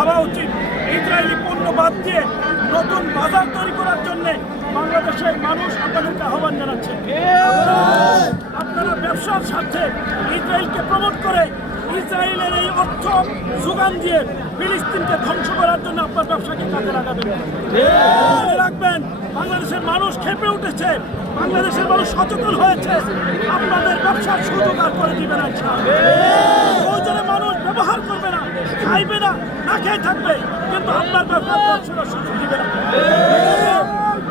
ভাবা উচিত ইসরায়েলি পণ্য বাদ দিয়ে নতুন বাজার তৈরি করার জন্য বাংলাদেশের মানুষ আপনাদেরকে আহ্বান জানাচ্ছে। আপনারা ব্যবসার স্বার্থে ইসরায়েলকে প্রমোট করে ইসরায়েলের এই অর্থ যোগান দিয়ে ফিলিস্তিনকে ধ্বংস করার জন্য আপনার ব্যবসাকে কাজে লাগাবেন। মনে রাখবেন, বাংলাদেশের মানুষ খেপে উঠেছে, বাংলাদেশের মানুষ সচেতন হয়েছে। আপনাদের ব্যবসার সুযোগ আর করে দিবে না। প্রয়োজনে মানুষ ব্যবহার করবে না, খাইবে না, না খেয়ে থাকবে, কিন্তু আপনার ব্যবসার সুযোগ দিবে না।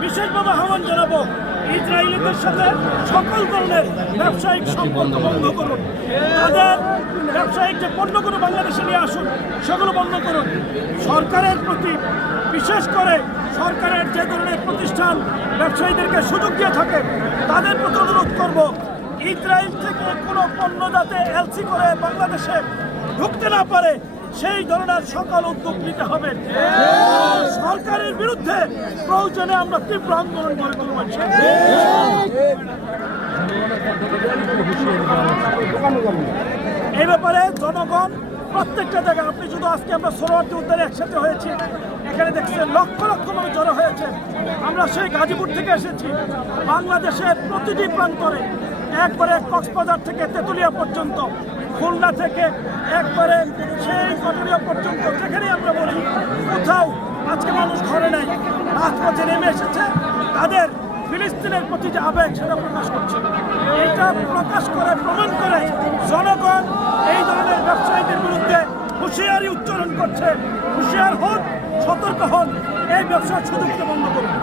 বিশেষভাবে আহ্বান জানাবো, ইসরায়েলিদের সাথে সকল ধরনের ব্যবসায়িক সম্পর্ক বন্ধ করুন। তাদের ব্যবসায়িক যে পণ্যগুলো বাংলাদেশে নিয়ে আসুন সেগুলো বন্ধ করুন। সরকারের প্রতি, বিশেষ করে সরকারের যে ধরনের প্রতিষ্ঠান ব্যবসায়ীদেরকে সুযোগ দিয়ে থাকে তাদের প্রতি অনুরোধ করব, ইসরায়েল থেকে কোনো পণ্য যাতে এলসি করে বাংলাদেশে ঢুকতে না পারে সেই ধরনের সকল উদ্যোগ নিতে হবে। সরকারের বিরুদ্ধে প্রয়োজনে আমরা তীব্র আন্দোলন গড়ে তুলব। এই ব্যাপারে জনগণ প্রত্যেকটা জায়গায়, আপনি শুধু আজকে আমরা সোহরাওয়ার্দী উদ্যানে একসাথে হয়েছি, এখানে দেখছেন লক্ষ লক্ষ মানুষ জড়ো হয়েছে। আমরা সেই গাজীপুর থেকে এসেছি, বাংলাদেশের প্রতিটি প্রান্তরে, একবারে কক্সবাজার থেকে তেঁতুলিয়া পর্যন্ত, খুলনা থেকে একবারে সেই কটুরিয়া পর্যন্ত, যেখানে আমরা বলি কোথাও আজকে মানুষ ঘরে নেই, রাজপথে নেমে এসেছে। তাদের ফিলিস্তিনের প্রতি যে আবেগ সেটা প্রকাশ করছে। এটা প্রকাশ করে, প্রমাণ করে জনগণ এই ধরনের ব্যবসায়ীদের বিরুদ্ধে হুঁশিয়ারি উচ্চারণ করছে। হুঁশিয়ার হন, সতর্ক হন, এই ব্যবসার সুযোগকে বন্ধ করুন।